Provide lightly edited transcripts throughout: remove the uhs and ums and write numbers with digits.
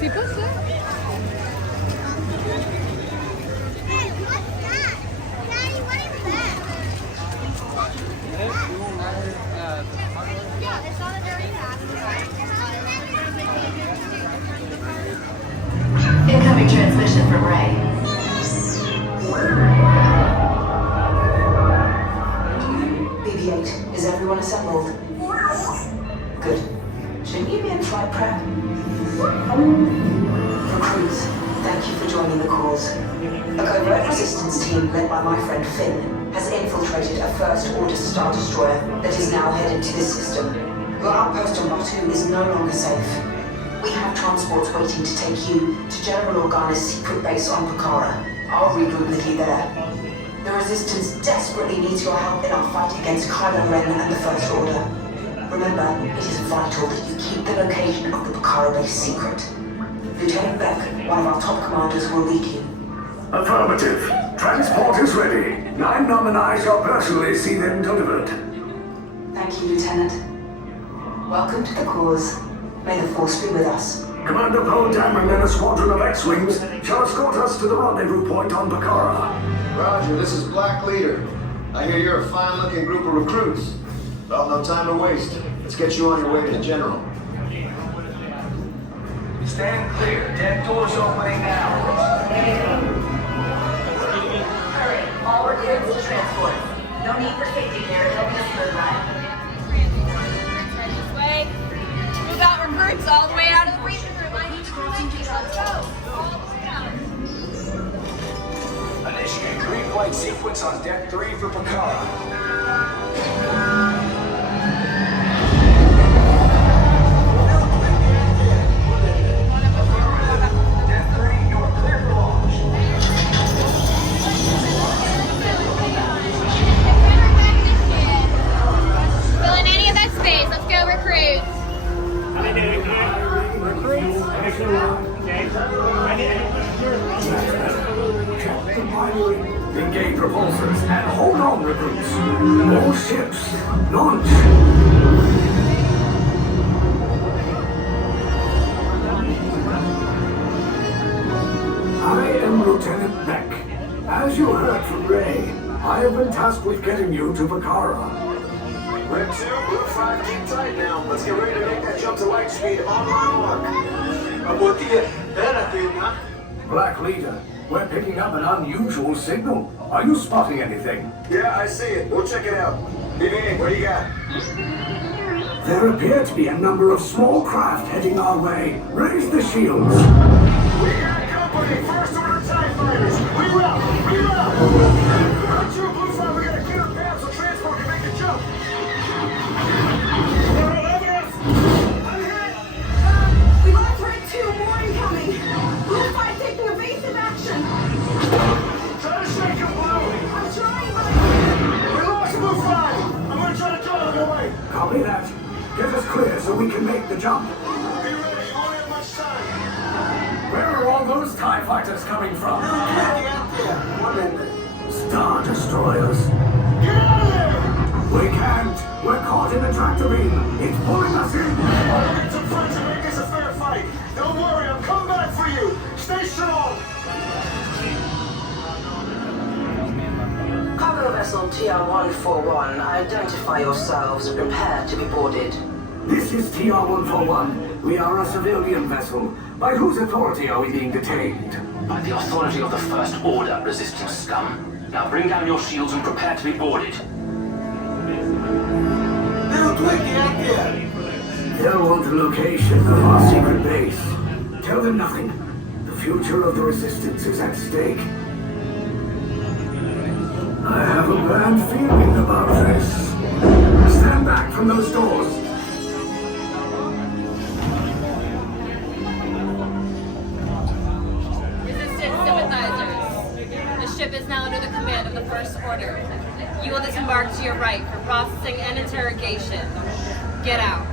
C'est pas ça? Incoming transmission from Ray. BB-8, is everyone assembled? Good. Shouldn't you be in flight prep? Recruits, thank you for joining the cause. A covert resistance team led by my friend Finn has infiltrated a First Order Star Destroyer that is now headed to this system. Your outpost on Batuu is no longer safe. We have transports waiting to take you to General Organa's secret base on Pucara. I'll regroup with you there. The Resistance desperately needs your help in our fight against Kylo Ren and the First Order. Remember, it is vital that you keep the location of the Pucara base secret. Lieutenant Beck, one of our top commanders, will lead you. Affirmative. Transport is ready. 9 nominees shall personally see them delivered. Thank you, Lieutenant. Welcome to the cause. May the Force be with us. Commander Poe Dameron and a squadron of X-Wings shall escort us to the rendezvous point on Pucara. Roger, this is Black Leader. I hear you're a fine-looking group of recruits. Well, no time to waste. Let's get you on your way to the General. Stand clear. Dead doors opening now. Hurry, all recruits to transport. No need for safety gear, it'll be a smooth ride. This way. Move out recruits all the way out of the briefing room. I need to crossing to let's go. All the way out. Initiate green flight sequence on Deck 3 for Pucara. Engage repulsors and hold on, recruits. All ships, launch. I am Lieutenant Beck. As you heard from Ray, I have been tasked with getting you to Pucara. Red 2, Blue 5, keep tight now. Let's get ready to make that jump to light speed on my mark. Black Leader, we're picking up an unusual signal. Are you spotting anything? Yeah, I see it. We'll check it out. BB, what do you got? There appear to be a number of small craft heading our way. Raise the shields. We got company. First Order TIE fighters. We route. Red 2, Blue 5, we got a clear path so transport can make the jump. We lost Red 2, more incoming. Blue 5 taking evasive action. Try to shake him, Blue. I'm trying, but We lost Blue 5. I'm gonna try to draw him away. Copy that. Get us clear so we can make the jump. Be ready. You won't have much time. Where are all those TIE fighters coming from? Star Destroyers. Get out of there! We can't. We're caught in a tractor beam. It's pulling us in. I'll get some friends to make this a fair fight. Don't worry, I'm coming back for you. Stay strong. Cargo vessel TR-141, identify yourselves. Prepare to be boarded. This is TR-141. We are a civilian vessel. By whose authority are we being detained? By the authority of the First Order, resistance scum. Now bring down your shields and prepare to be boarded. They'll want the location of our secret base. Tell them nothing. The future of the Resistance is at stake. I have a bad feeling about this. Stand back from those doors. Resistance sympathizers. The ship is now under the command of the First Order. You will disembark to your right for processing and interrogation. Get out.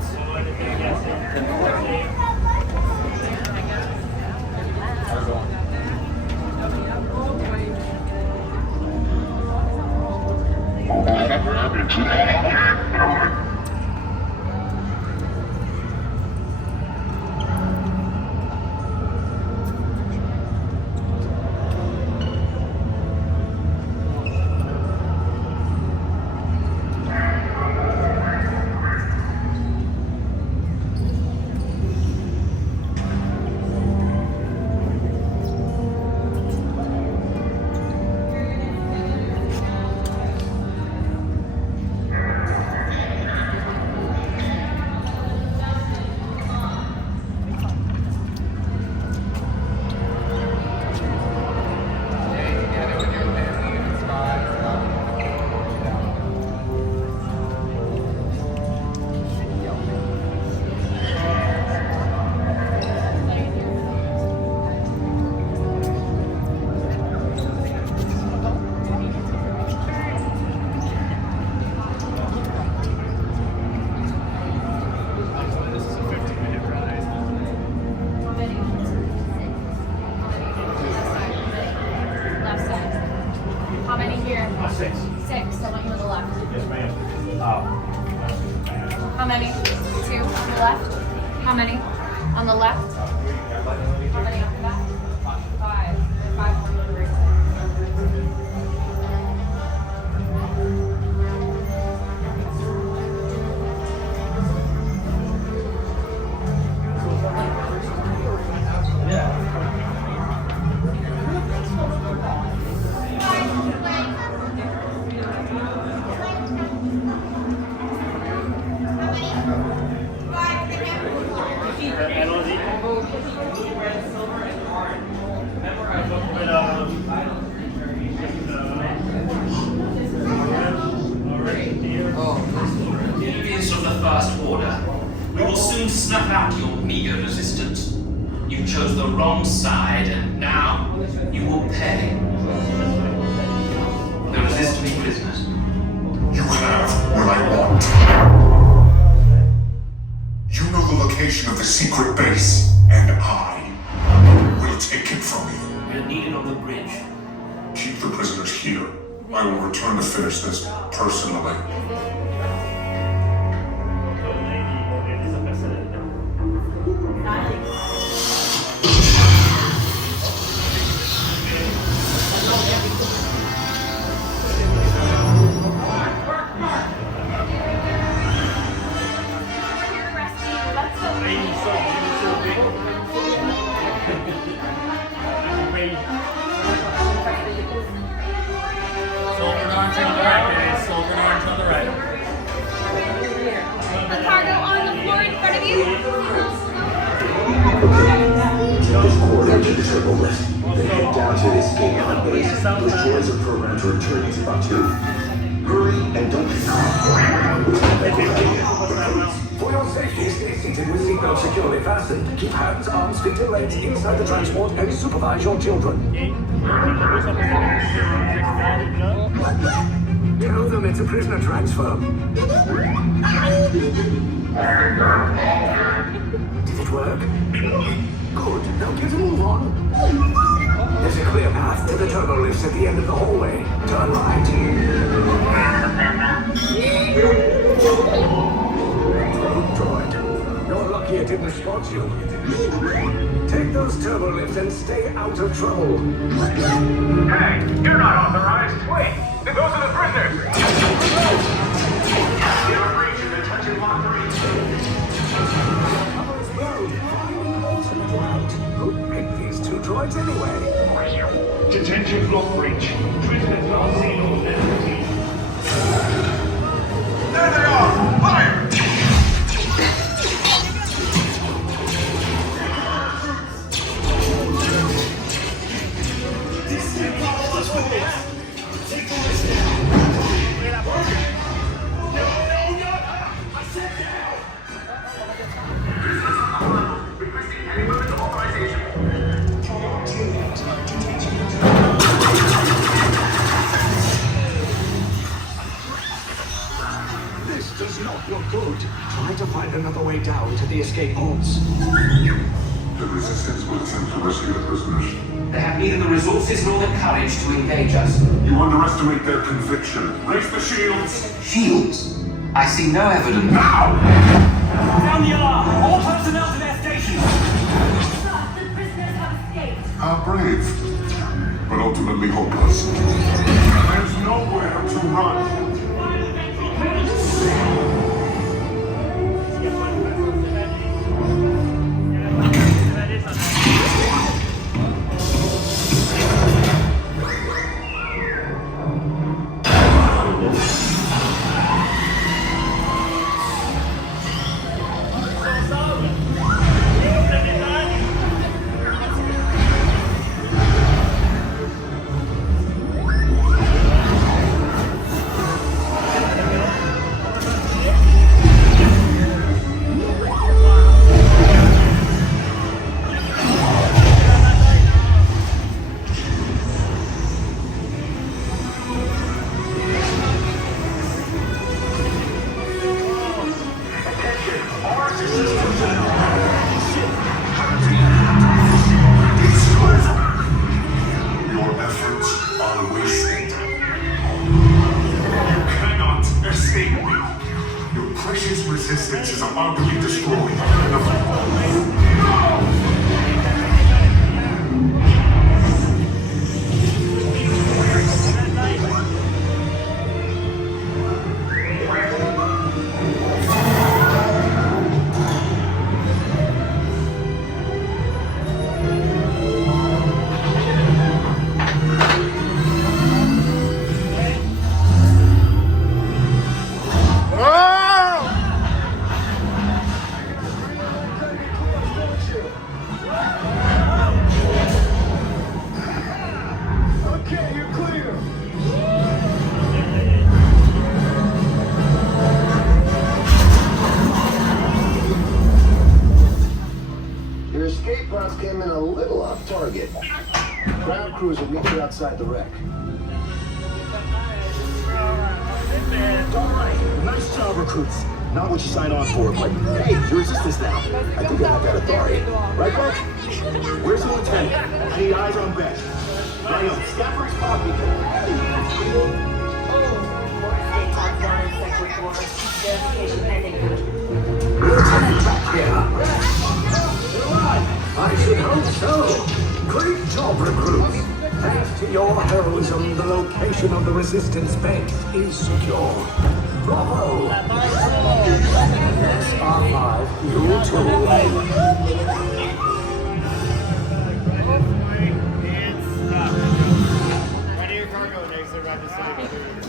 Deviants of the First Order, we will soon snuff out your meager resistance. You chose the wrong side, and now you will pay. The resist me prisoners. You have what I want. You know the location of the secret base, and I will take it from you. You're needed on the bridge. Keep the prisoners here. I will return to finish this personally. The cargo on the floor in front of you. Keep this corridor to the triple lift. Then head down to the escape pod base. Those droids are programmed to return you to Batuu. Hurry and don't be For your safety, stay seated with seatbelts securely fastened. Keep hands, arms, feet, and legs inside the transport and supervise your children. Tell them it's a prisoner transfer. Did it work? Good. Now get a move on. There's a clear path to the turbo lifts at the end of the hallway. Turn right. Droid. You're lucky it didn't spot you. Take those turbo lifts and stay out of trouble. Hey, you're not authorized. Wait, those are the prisoners. You're breaching attention lock 3. Cover's road. Find an alternate route. Who picked these two droids anyway? Detention block breach. Prisoners not seen or left. There they are! Fire! This does not look good. Try to find another way down to the escape pods. The resistance will attempt to rescue the prisoners. They have neither the resources nor the courage to engage us. You underestimate their conviction. Raise the shields! Shields? I see no evidence. Now! Sound the alarm! All personnel to their stations! The prisoners have escaped. How brave, but ultimately hopeless. There's nowhere to run. a little off target. Ground crews will meet you outside the wreck. Nice job, recruits. Not what you signed on for, but hey, you're resistance now. I think I have that authority. Right, Walt? Where's the lieutenant? I need eyes on bench. Right on. Scaffold's popping. Lieutenant back here. I should hope so. Great job, recruits. Thanks to your heroism, the location of the resistance base is secure. Bravo! SR5, you too. Ready your cargo and exit right to city. Let me get it.